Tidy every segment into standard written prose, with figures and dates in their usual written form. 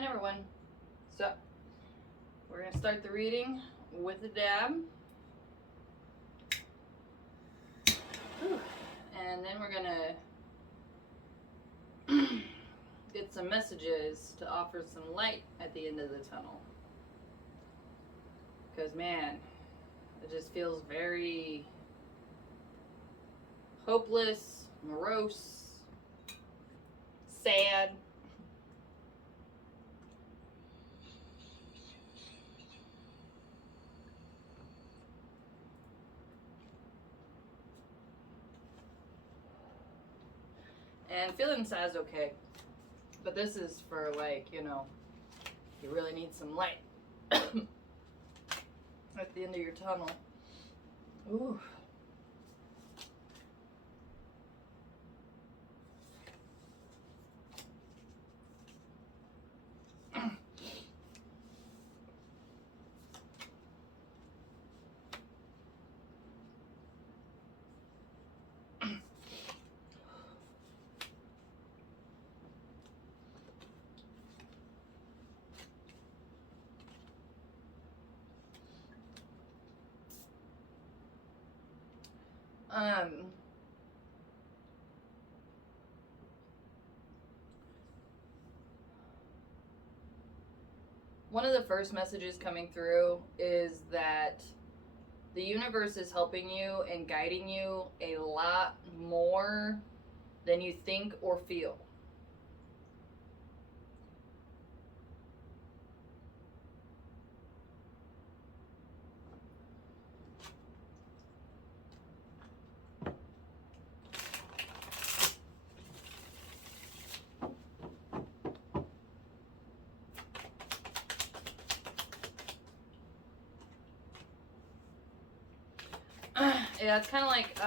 Hi everyone. So, we're going to start the reading with the dab. Whew. And then we're going to get some messages to offer some light at the end of the tunnel. Because, man, it just feels very hopeless, morose, sad. And feeling sad is okay. But this is for, like, you know, you really need some light at the end of your tunnel. Ooh. One of the first messages coming through is that the universe is helping you and guiding you a lot more than you think or feel. Yeah, it's kind of like,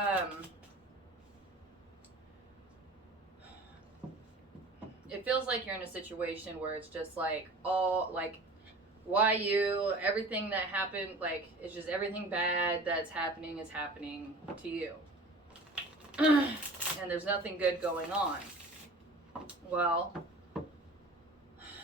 it feels like you're in a situation where it's just like, all, like, why you, everything that happened, like, it's just everything bad that's happening is happening to you. And there's nothing good going on. Well,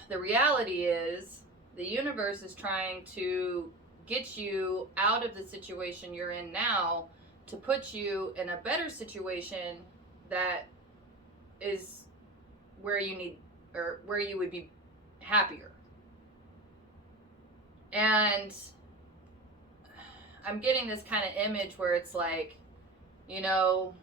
the reality is the universe is trying to get you out of the situation you're in now to put you in a better situation that is where you need, or where you would be happier. And I'm getting this kind of image where it's like, you know,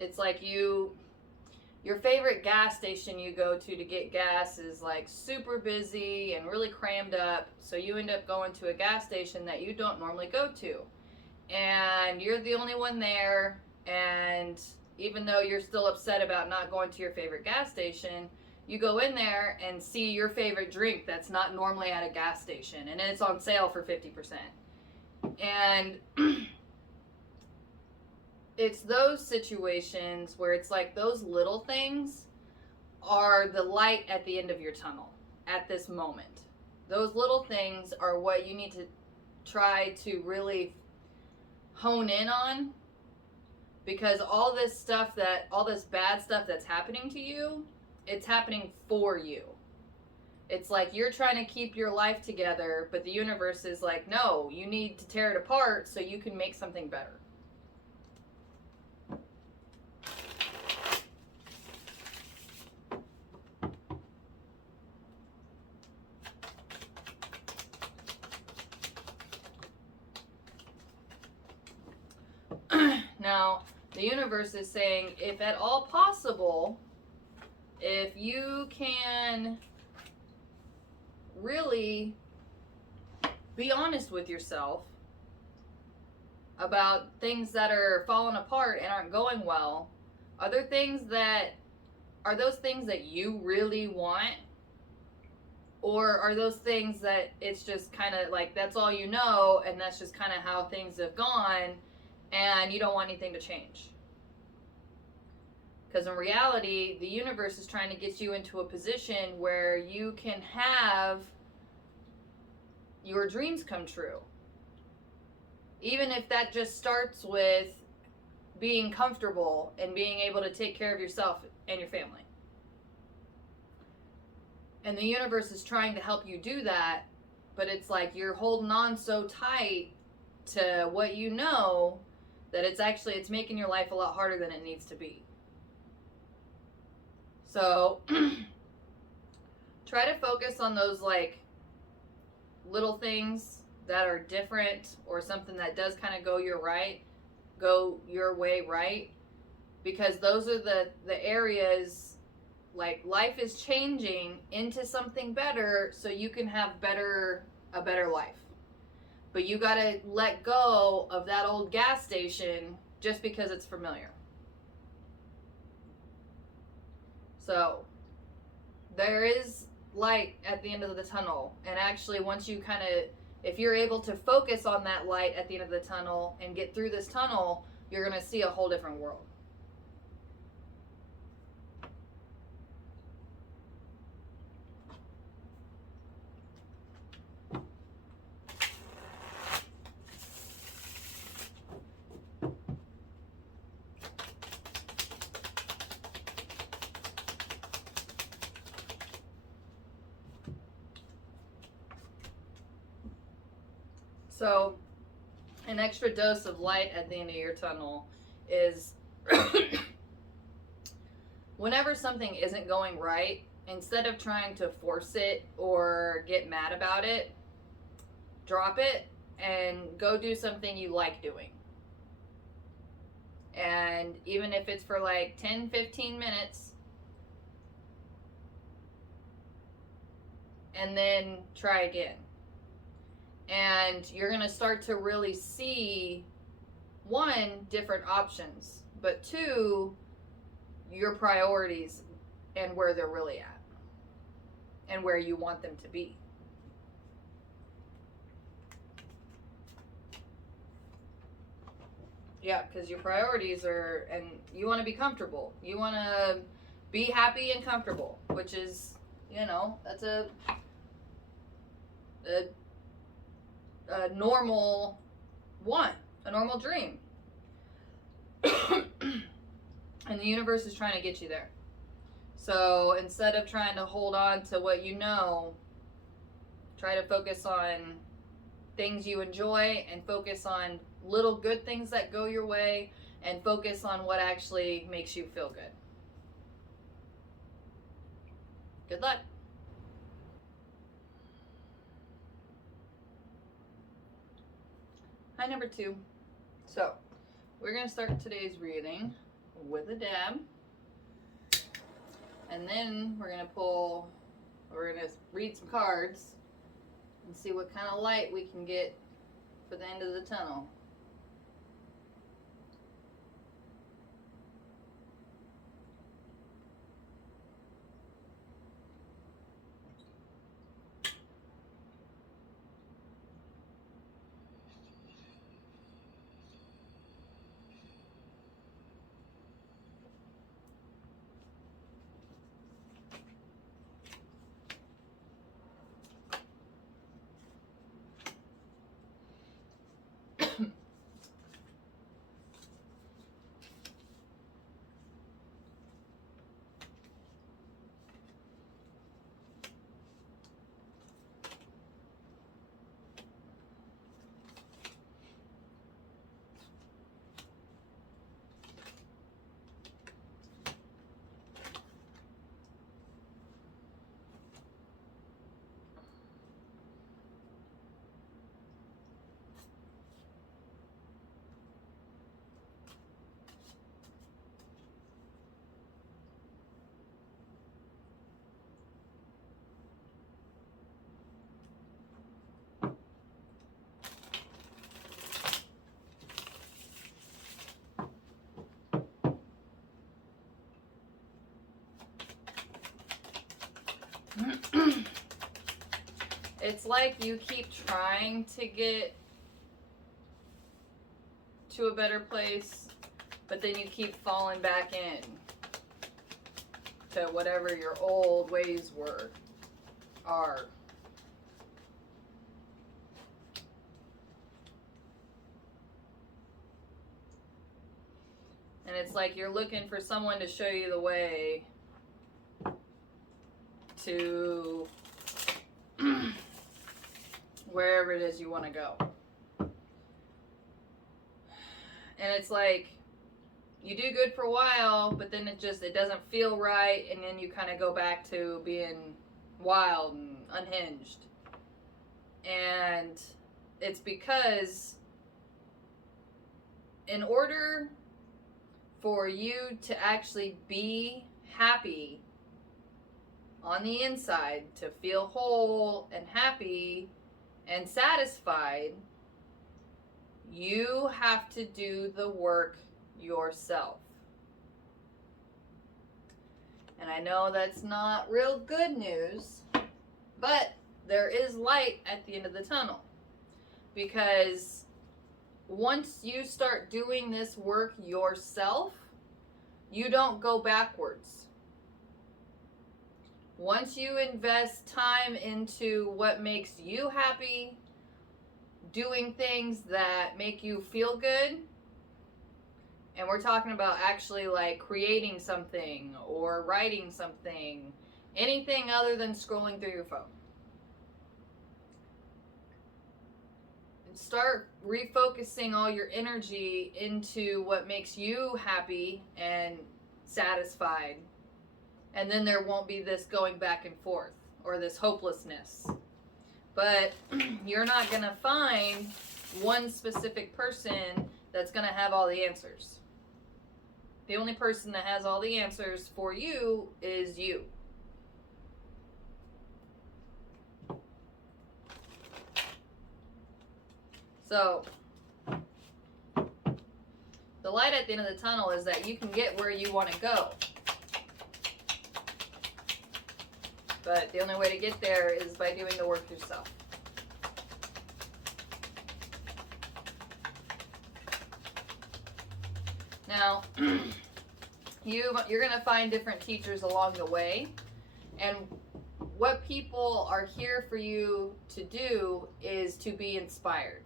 it's like your favorite gas station you go to get gas is like super busy and really crammed up, so you end up going to a gas station that you don't normally go to. And you're the only one there, and even though you're still upset about not going to your favorite gas station, you go in there and see your favorite drink that's not normally at a gas station, and it's on sale for 50%. And it's those situations where it's like those little things are the light at the end of your tunnel at this moment. Those little things are what you need to try to really hone in on, because all this bad stuff that's happening to you, it's happening for you. It's like you're trying to keep your life together, but the universe is like, no, you need to tear it apart so you can make something better. Now, the universe is saying, if at all possible, if you can really be honest with yourself about things that are falling apart and aren't going well, are those things that you really want? Or are those things that it's just kind of like that's all you know, and that's just kind of how things have gone, and you don't want anything to change? Because in reality, the universe is trying to get you into a position where you can have your dreams come true. Even if that just starts with being comfortable and being able to take care of yourself and your family. And the universe is trying to help you do that, but it's like you're holding on so tight to what you know that it's making your life a lot harder than it needs to be. So try to focus on those like little things that are different, or something that does kind of go your way, right? Because those are the areas, like, life is changing into something better so you can have a better life. But you got to let go of that old gas station just because it's familiar. So there is light at the end of the tunnel. And actually, once you if you're able to focus on that light at the end of the tunnel and get through this tunnel, you're going to see a whole different world. So, an extra dose of light at the end of your tunnel is whenever something isn't going right, instead of trying to force it or get mad about it, drop it and go do something you like doing. And even if it's for like 10-15 minutes, and then try again. And you're going to start to really see, one, different options, but two, your priorities and where they're really at and where you want them to be. Yeah, because your priorities are, and you want to be comfortable. You want to be happy and comfortable, which is, that's a normal a normal dream. And the universe is trying to get you there. So instead of trying to hold on to what you know, try to focus on things you enjoy, and focus on little good things that go your way, and focus on what actually makes you feel good. Good luck. Hi, number 2. So, we're going to start today's reading with a dab. And then we're going to read some cards and see what kind of light we can get for the end of the tunnel. It's like you keep trying to get to a better place, but then you keep falling back in to whatever your old ways are. And it's like you're looking for someone to show you the way to wherever it is you want to go. And it's like, you do good for a while, but then it doesn't feel right, and then you kind of go back to being wild and unhinged. And it's because in order for you to actually be happy on the inside, to feel whole and happy and satisfied, you have to do the work yourself. And I know that's not real good news, but there is light at the end of the tunnel. Because once you start doing this work yourself, you don't go backwards. Once you invest time into what makes you happy, doing things that make you feel good, and we're talking about actually like creating something or writing something, anything other than scrolling through your phone. And start refocusing all your energy into what makes you happy and satisfied. And then there won't be this going back and forth or this hopelessness. But you're not going to find one specific person that's going to have all the answers. The only person that has all the answers for you is you. So, the light at the end of the tunnel is that you can get where you want to go. But the only way to get there is by doing the work yourself. Now, you're going to find different teachers along the way. And what people are here for you to do is to be inspired.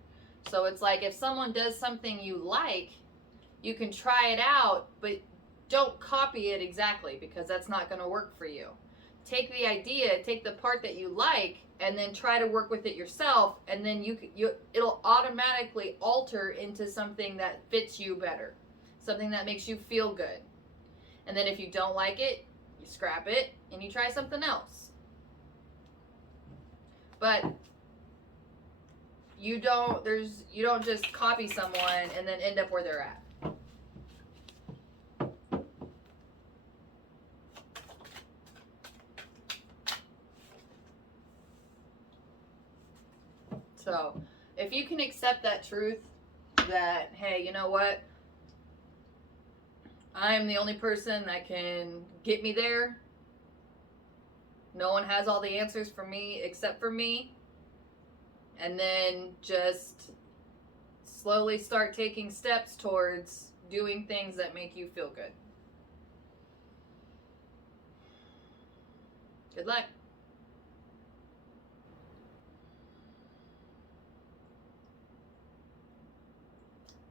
So it's like if someone does something you like, you can try it out, but don't copy it exactly, because that's not going to work for you. Take the idea, take the part that you like, and then try to work with it yourself, and then it'll automatically alter into something that fits you better, something that makes you feel good. And then if you don't like it, you scrap it and you try something else. But you don't just copy someone and then end up where they're at. So, if you can accept that truth, that, hey, you know what? I'm the only person that can get me there. No one has all the answers for me except for me. And then just slowly start taking steps towards doing things that make you feel good. Good luck.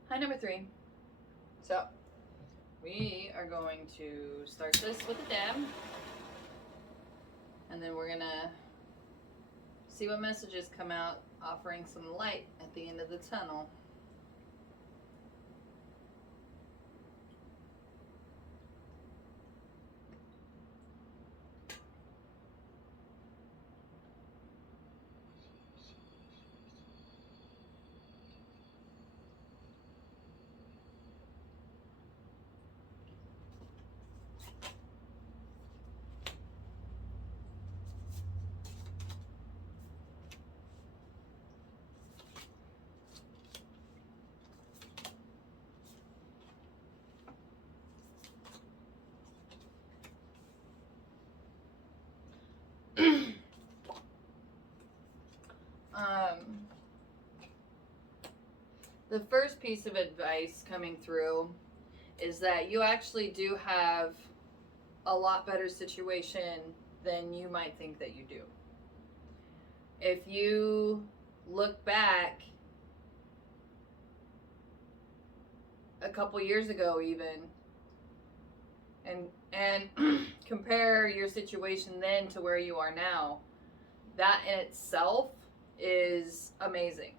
Hi, number 3. So, we are going to start this with a dab. And then we're going to see what messages come out, offering some light at the end of the tunnel. The first piece of advice coming through is that you actually do have a lot better situation than you might think that you do. If you look back a couple years ago even, and compare your situation then to where you are now, that in itself is amazing.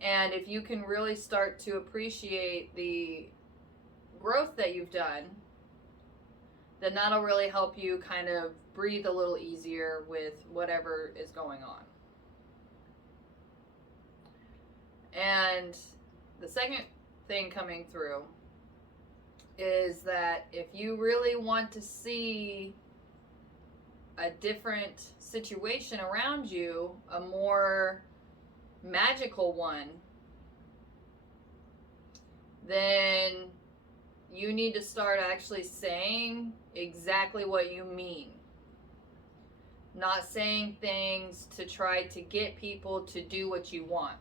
And if you can really start to appreciate the growth that you've done, then that'll really help you kind of breathe a little easier with whatever is going on. And the second thing coming through is that if you really want to see a different situation around you, a more magical one, then you need to start actually saying exactly what you mean. Not saying things to try to get people to do what you want.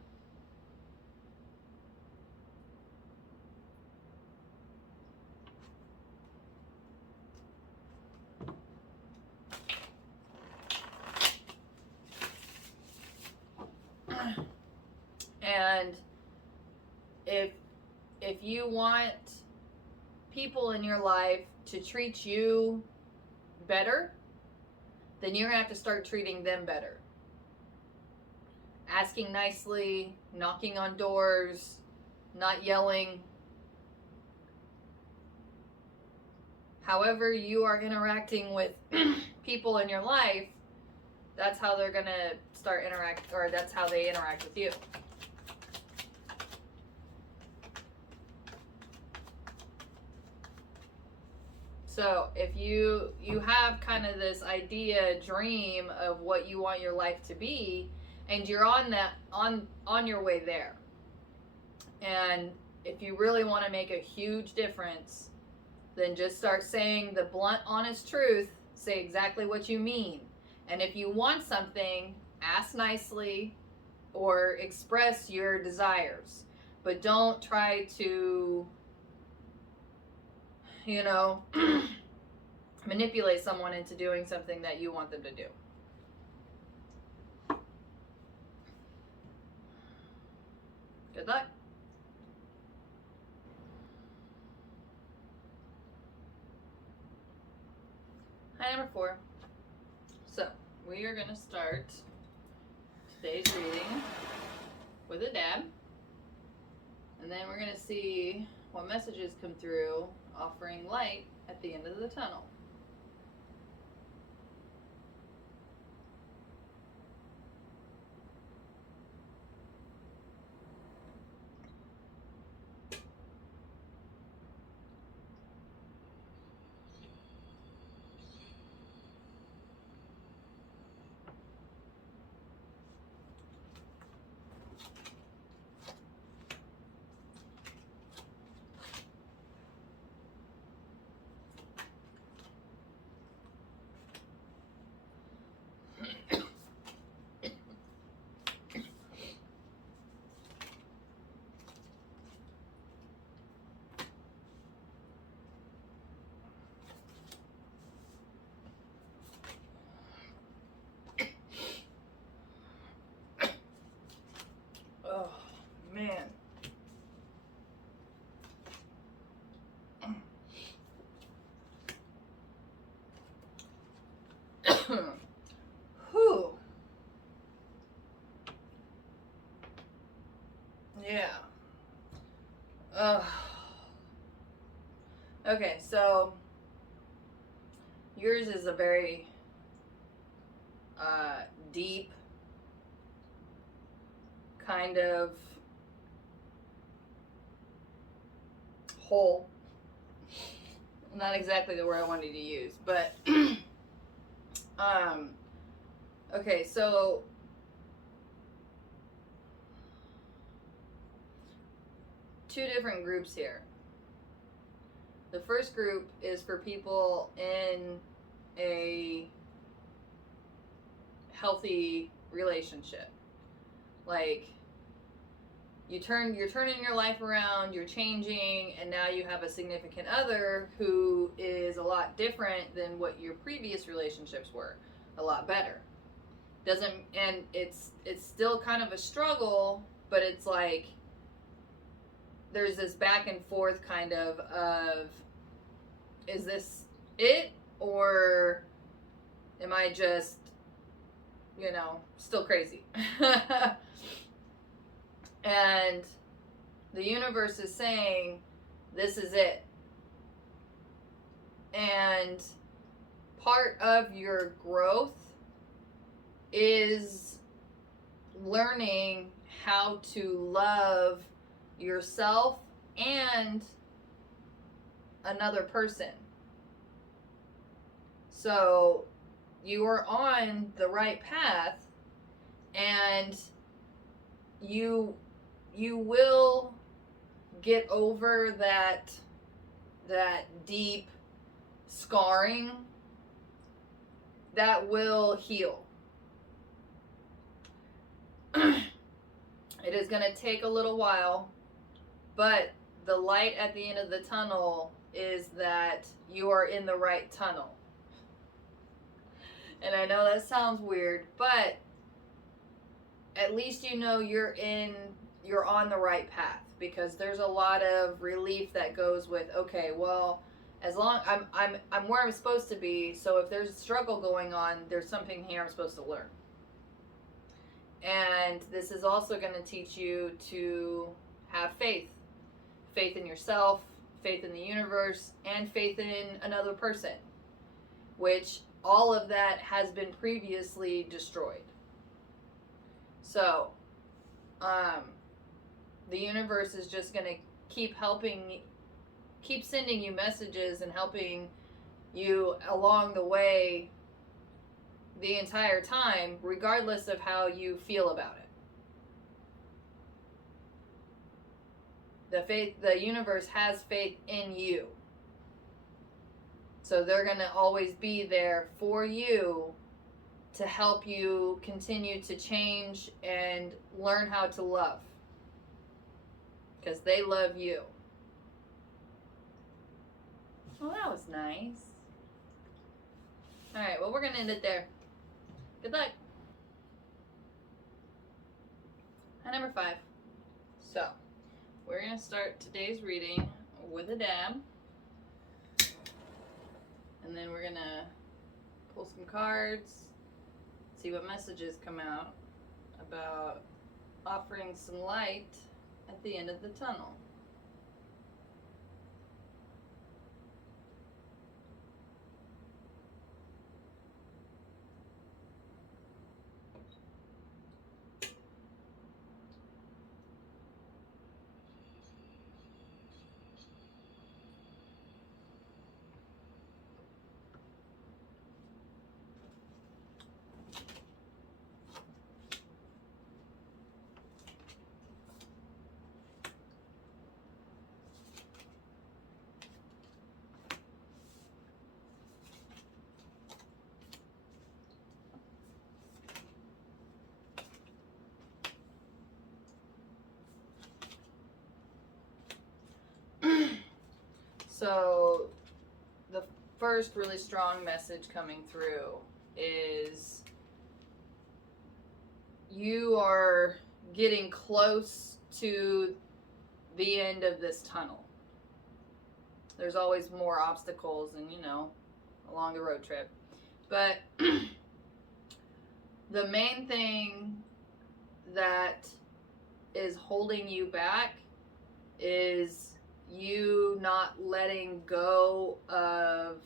And if you want people in your life to treat you better, then you're gonna have to start treating them better. Asking nicely, knocking on doors, not yelling. However you are interacting with people in your life, that's how they're gonna start or that's how they interact with you. So if you have kind of this idea, dream of what you want your life to be, and you're on your way there, and if you really want to make a huge difference, then just start saying the blunt, honest truth. Say exactly what you mean. And if you want something, ask nicely or express your desires. But don't try to, manipulate someone into doing something that you want them to do. Good luck. Hi, number 4. So, we are going to start today's reading with a dab. And then we're going to see what messages come through offering light at the end of the tunnel. Oh, man. Whew. Yeah. Okay, so yours is a very deep kind of hole. Not exactly the word I wanted to use, but okay, so two different groups here. The first group is for people in a healthy relationship. Like, you're turning your life around, you're changing, and now you have a significant other who is a lot different than what your previous relationships were. A lot better. And it's still kind of a struggle, but it's like there's this back and forth kind of is this it, or am I just, still crazy? And the universe is saying, this is it. And part of your growth is learning how to love yourself and another person. So you are on the right path, and you will get over that deep scarring that will heal. It is going to take a little while, but the light at the end of the tunnel is that you are in the right tunnel. And I know that sounds weird, but at least you know you're on the right path, because there's a lot of relief that goes with, okay, well, as long I'm where I'm supposed to be, so if there's a struggle going on, there's something here I'm supposed to learn. And this is also going to teach you to have faith in yourself, faith in the universe, and faith in another person, which all of that has been previously destroyed. So the universe is just going to keep sending you messages and helping you along the way the entire time, regardless of how you feel about it. The universe has faith in you. So they're going to always be there for you to help you continue to change and learn how to love. Because they love you. Well, that was nice. Alright, well, we're going to end it there. Good luck. Number 5. So, we're going to start today's reading with a dab. And then we're going to pull some cards, see what messages come out about offering some light at the end of the tunnel. So, the first really strong message coming through is you are getting close to the end of this tunnel. There's always more obstacles and, along the road trip. But the main thing that is holding you back is you not letting go of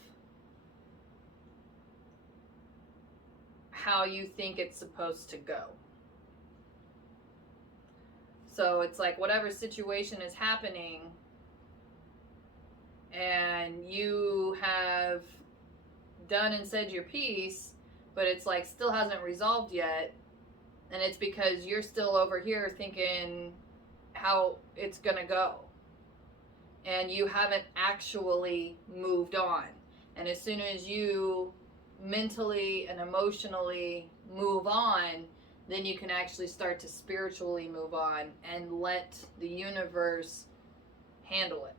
how you think it's supposed to go. So it's like whatever situation is happening and you have done and said your piece, but it's like still hasn't resolved yet, and it's because you're still over here thinking how it's gonna go. And you haven't actually moved on. And as soon as you mentally and emotionally move on, then you can actually start to spiritually move on and let the universe handle it.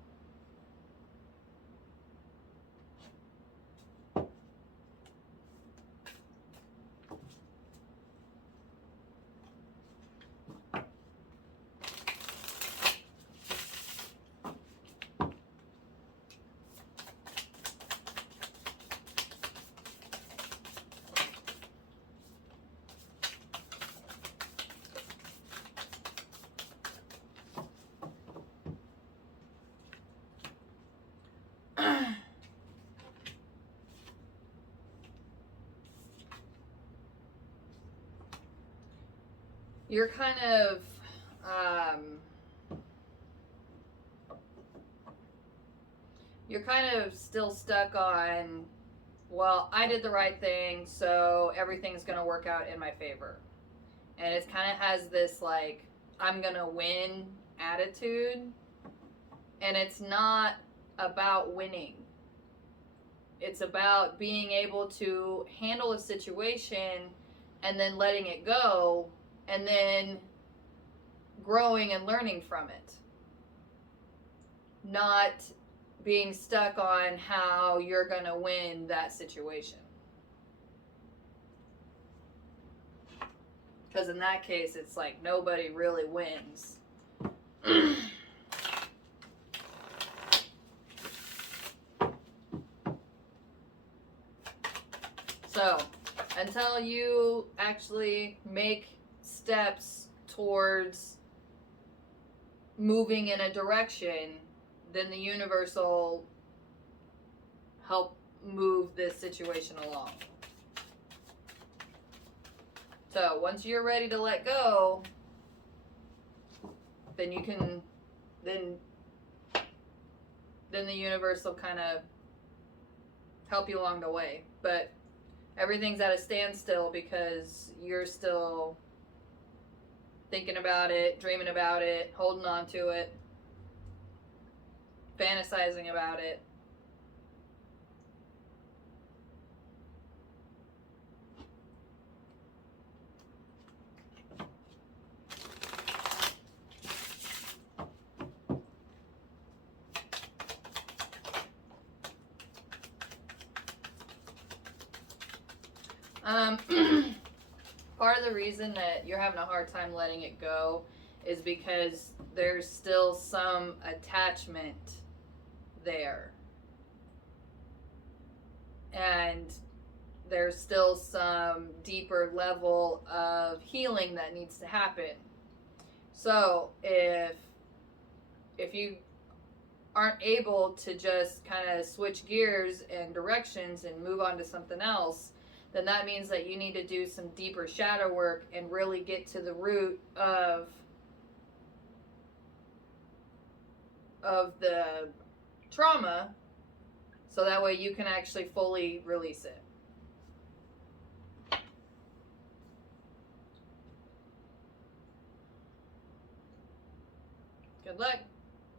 you're kind of still stuck on, well, I did the right thing, so everything's going to work out in my favor. And it kind of has this, like, I'm going to win attitude. And it's not about winning. It's about being able to handle a situation and then letting it go and then growing and learning from it. Not being stuck on how you're going to win that situation. Because in that case, it's like nobody really wins. So, until you actually make steps towards moving in a direction, then the universe will help move this situation along. So, once you're ready to let go, then you can, then the universe will kind of help you along the way. But everything's at a standstill because you're still thinking about it, dreaming about it, holding on to it, fantasizing about it. Part of the reason that you're having a hard time letting it go is because there's still some attachment there. And there's still some deeper level of healing that needs to happen. So if you aren't able to just kind of switch gears and directions and move on to something else, then that means that you need to do some deeper shadow work and really get to the root of the trauma, so that way you can actually fully release it. Good luck.